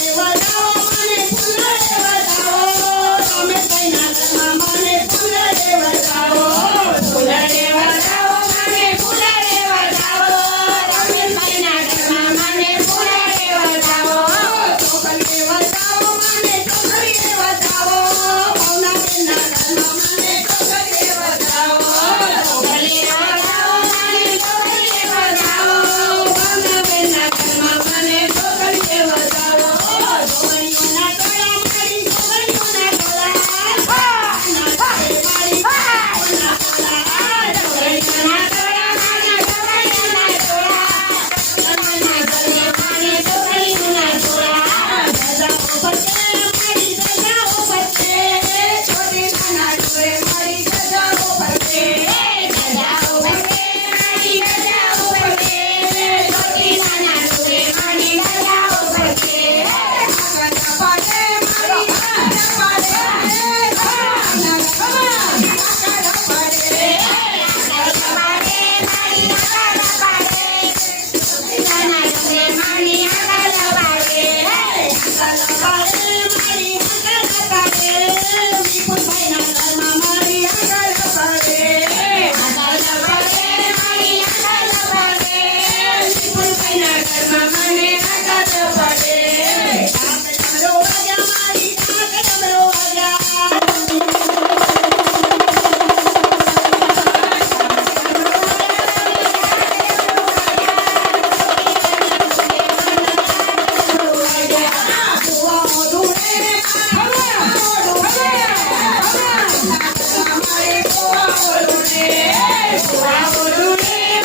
you Hallelujah.